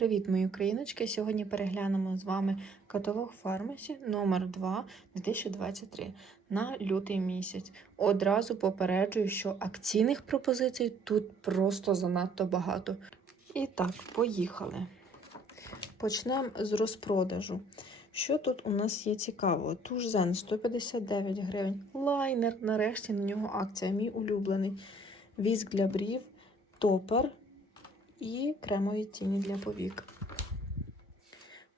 Привіт, мої україночки! Сьогодні переглянемо з вами каталог фармасі номер 2 2023 на лютий місяць. Одразу попереджую, що акційних пропозицій тут просто занадто багато. І так, поїхали. Почнемо з розпродажу. Що тут у нас є цікавого? Туш Зен 159 гривень. Лайнер, нарешті на нього акція, мій улюблений. Віск для брів, топер і кремові тіні для повік.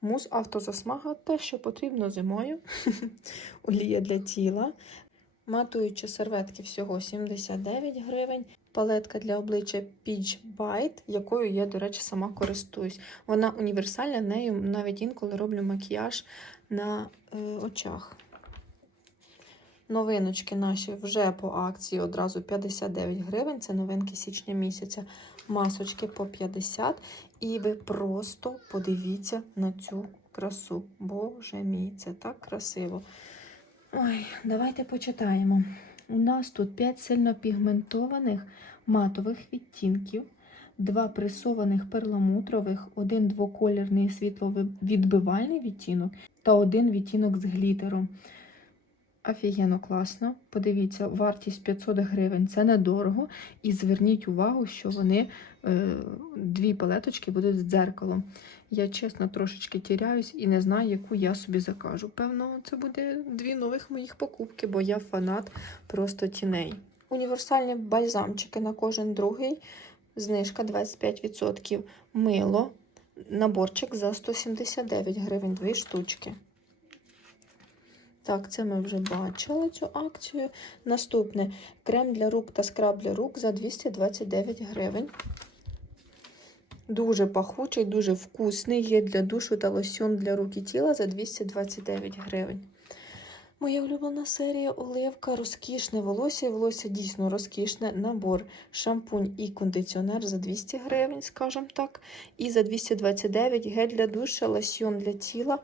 Мус автозасмага те, що потрібно зимою. Олія для тіла. Матуючі серветки всього 79 гривень. Палетка для обличчя Peach Bite, якою я, до речі, сама користуюсь. Вона універсальна, нею навіть інколи роблю макіяж на е, очах. Новиночки наші вже по акції одразу 59 гривень. Це новинки січня місяця. Масочки по 50. І ви просто подивіться на цю красу. Боже мій, це так красиво. Ой, давайте почитаємо. У нас тут 5 сильно пігментованих матових відтінків, 2 пресованих перламутрових, один двоколірний світловідбивальний відтінок та один відтінок з глітером. Офігенно класно. Подивіться, вартість 500 гривень це недорого. І зверніть увагу, що вони е, дві палеточки будуть з дзеркалом. Я чесно трошечки тіряюсь і не знаю, яку я собі закажу. Певно, це буде дві нових моїх покупки, бо я фанат просто тіней. Універсальні бальзамчики на кожен другий. Знижка 25%. Мило. Наборчик за 179 гривень, дві штучки. Так, це ми вже бачили цю акцію. Наступне крем для рук та скраб для рук за 229 гривень. Дуже пахучий, дуже вкусний. Є для душу та лосьон для рук і тіла за 229 гривень. Моя улюблена серія оливка, розкішне волосся. І волосся дійсно розкішне. Набор шампунь і кондиціонер за 200 гривень, скажімо так. І за 229 гель для душа, лосьон для тіла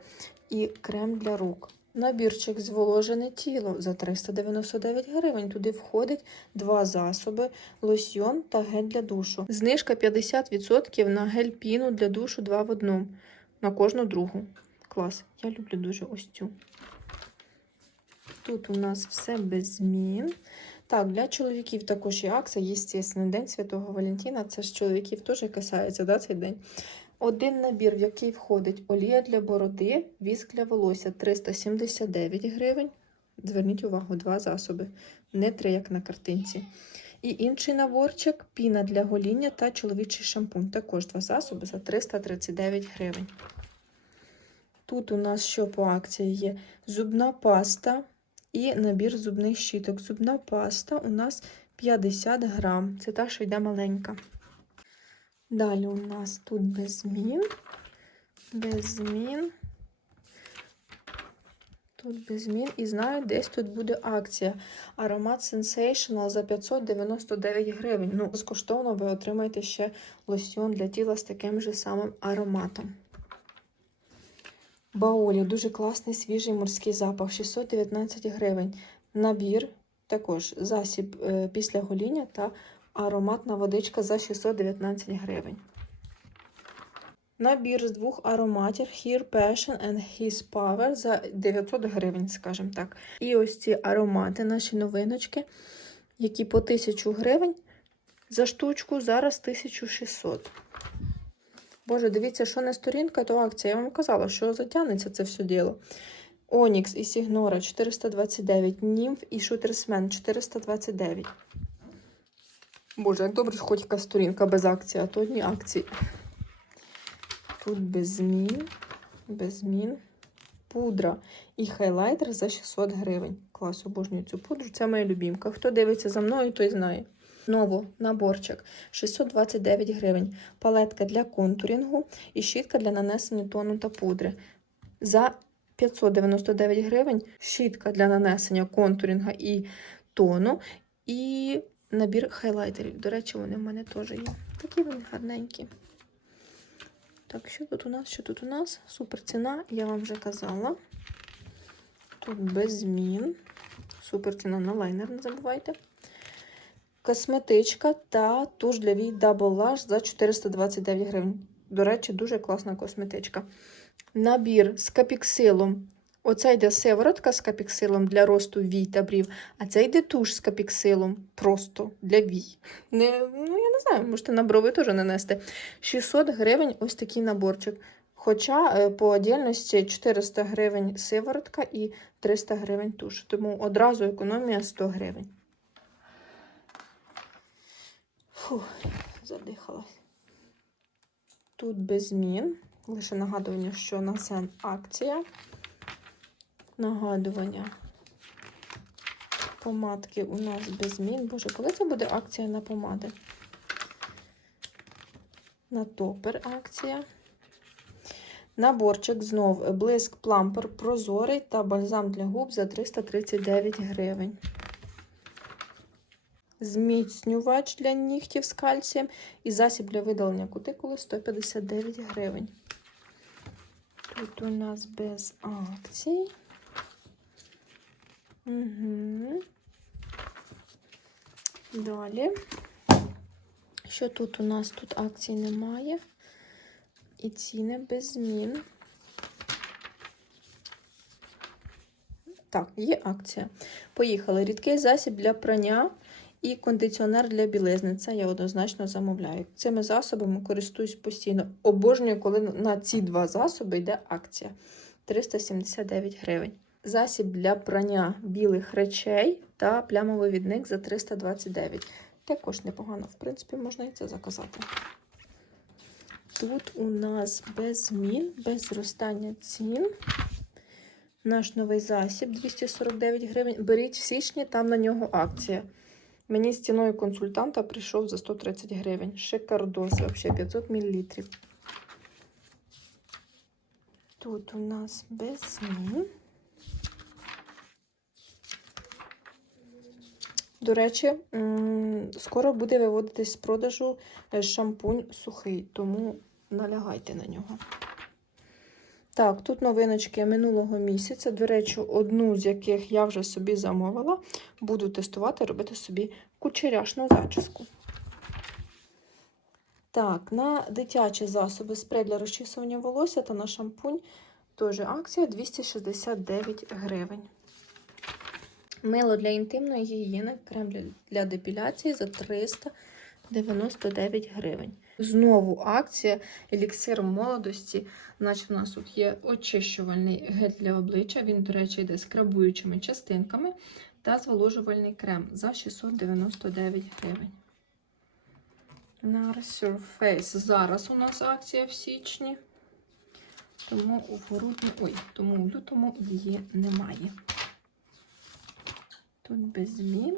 і крем для рук. Набірчик зволожене тіло за 399 гривень. Туди входить два засоби, лосьйон та гель для душу. Знижка 50% на гель піну для душу 2 в 1 на кожну другу. Клас. Я люблю дуже ось цю. Тут у нас все без змін. Так, для чоловіків також є акція, звісно, День Святого Валентина. Це ж чоловіків теж касається, да, цей день. Один набір, в який входить олія для бороди, віск для волосся 379 гривень. Зверніть увагу, два засоби, не три, як на картинці. І інший наборчик піна для гоління та чоловічий шампунь. Також два засоби за 339 гривень. Тут у нас що по акції є? Зубна паста і набір зубних щіток. Зубна паста у нас 50 грам. Це та, що йде маленька. Далі у нас тут без змін. Без змін. Тут без змін. І знаю, десь тут буде акція. Аромат Sensational за 599 гривень. Ну, безкоштовно ви отримаєте ще лосьйон для тіла з таким же самим ароматом. Баолі дуже класний свіжий морський запах 619 гривень. Набір, також засіб е, після гоління та ароматна водичка за 619 гривень. Набір з двох ароматів Here Passion and His Power за 900 гривень, скажімо так. І ось ці аромати, наші новиночки, які по 1000 гривень за штучку, зараз 1600. Боже, дивіться, що не сторінка, то акція. Я вам казала, що затягнеться це все діло. Онікс і Сігнора 429, Німф і Шутерсмен 429. Боже, як добре, хоч якась сторінка без акції, а то одні акції. Тут без змін, без змін. Пудра і хайлайтер за 600 гривень. Клас, обожнюю цю пудру. Це моя любімка. Хто дивиться за мною, той знає. Знову наборчик 629 гривень. Палетка для контурінгу і щітка для нанесення тону та пудри. За 599 гривень щітка для нанесення контурінга і тону. І набір хайлайтерів. До речі, вони в мене теж є. Такі вони гарненькі. Так, що тут у нас? Що тут у нас? Супер ціна, я вам вже казала. Тут без змін. Супер ціна на лайнер, не забувайте. Косметичка та туш для вій Double Lash за 429 гривень. До речі, дуже класна косметичка. Набір з капіксилом. Оце йде сиворотка з капіксилом для росту вій та брів, а це йде туш з капіксилом просто для вій. Не, ну, я не знаю, можете на брови теж нанести. 600 гривень ось такий наборчик. Хоча е, по отдільності 400 гривень сиворотка і 300 гривень туш. Тому одразу економія 100 гривень. Фух, задихалась. Тут без змін. Лише нагадування, що на це акція. Нагадування. Помадки у нас без змін. Боже, коли це буде акція на помади? На топер акція. Наборчик знов блиск плампер прозорий та бальзам для губ за 339 гривень. Зміцнювач для нігтів з кальцієм і засіб для видалення кутикули 159 гривень. Тут у нас без акцій. Угу. Далі. Що тут у нас? Тут акцій немає. І ціни без змін. Так, є акція. Поїхали. Рідкий засіб для прання і кондиціонер для білизни. Це я однозначно замовляю. Цими засобами користуюсь постійно. Обожнюю, коли на ці два засоби йде акція. 379 гривень. Засіб для прання білих речей та плямовий відник за 329. Також непогано, в принципі, можна і це заказати. Тут у нас без змін, без зростання цін. Наш новий засіб 249 гривень. Беріть в січні, там на нього акція. Мені з ціною консультанта прийшов за 130 гривень. Шикардос, взагалі 500 мл. Тут у нас без змін. До речі, скоро буде виводитись з продажу е, шампунь сухий, тому налягайте на нього. Так, тут новиночки минулого місяця. До речі, одну з яких я вже собі замовила. Буду тестувати, робити собі кучеряшну зачіску. Так, на дитячі засоби спрей для розчісування волосся та на шампунь теж акція 269 гривень. Мило для інтимної гігієни, крем для, депіляції за 399 гривень. Знову акція еліксир молодості. Наче в нас тут є очищувальний гель для обличчя. Він, до речі, йде з крабуючими частинками та зволожувальний крем за 699 гривень. Nars Surface. Зараз у нас акція в січні. Тому у грудні, ой, тому в лютому її немає. Тут без змін.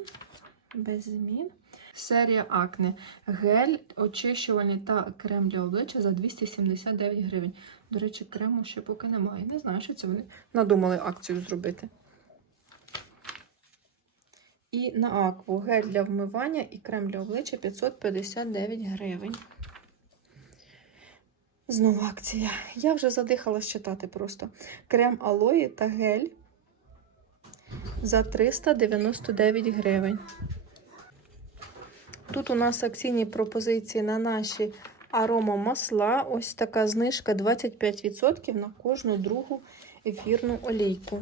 Без змін. Серія акне. Гель, очищувальний та крем для обличчя за 279 гривень. До речі, крему ще поки немає. Не знаю, що це вони надумали акцію зробити. І на акву гель для вмивання і крем для обличчя 559 гривень. Знову акція. Я вже задихалась читати просто. Крем алої та гель за 399 гривень. Тут у нас акційні пропозиції на наші аромамасла. Ось така знижка 25% на кожну другу ефірну олійку.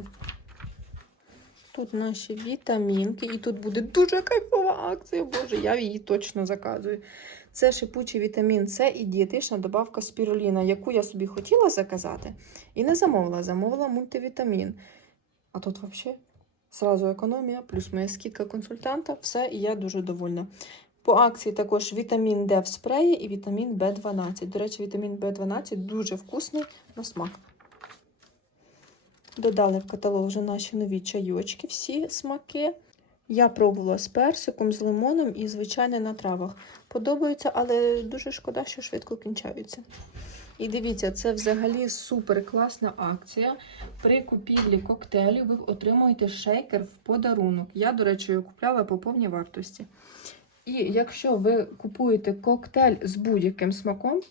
Тут наші вітамінки, і тут буде дуже кайфова акція. Боже, я її точно заказую. Це шипучий вітамін С і дієтична добавка спіруліна, яку я собі хотіла заказати і не замовила. Замовила мультивітамін. А тут взагалі зразу економія, плюс моя скидка консультанта, все, і я дуже довольна. По акції також вітамін Д в спреї і вітамін В12. До речі, вітамін В12 дуже вкусний на смак. Додали в каталог вже наші нові чайочки, всі смаки. Я пробувала з персиком, з лимоном і, звичайно, на травах. Подобаються, але дуже шкода, що швидко кінчаються. І дивіться, це взагалі супер класна акція. При купівлі коктейлю ви отримуєте шейкер в подарунок. Я, до речі, його купляла по повній вартості. І якщо ви купуєте коктейль з будь-яким смаком,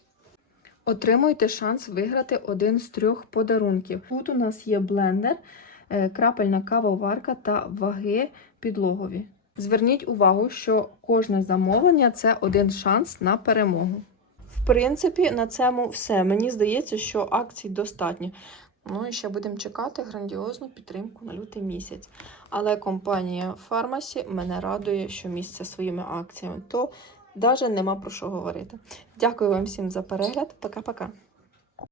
отримуєте шанс виграти один з трьох подарунків. Тут у нас є блендер, е, крапельна кавоварка та ваги підлогові. Зверніть увагу, що кожне замовлення це один шанс на перемогу. В принципі, на цьому все. Мені здається, що акцій достатньо. Ну і ще будемо чекати грандіозну підтримку на лютий місяць. Але компанія Фармасі мене радує, що місце своїми акціями, то навіть нема про що говорити. Дякую вам всім за перегляд. Пока-пока.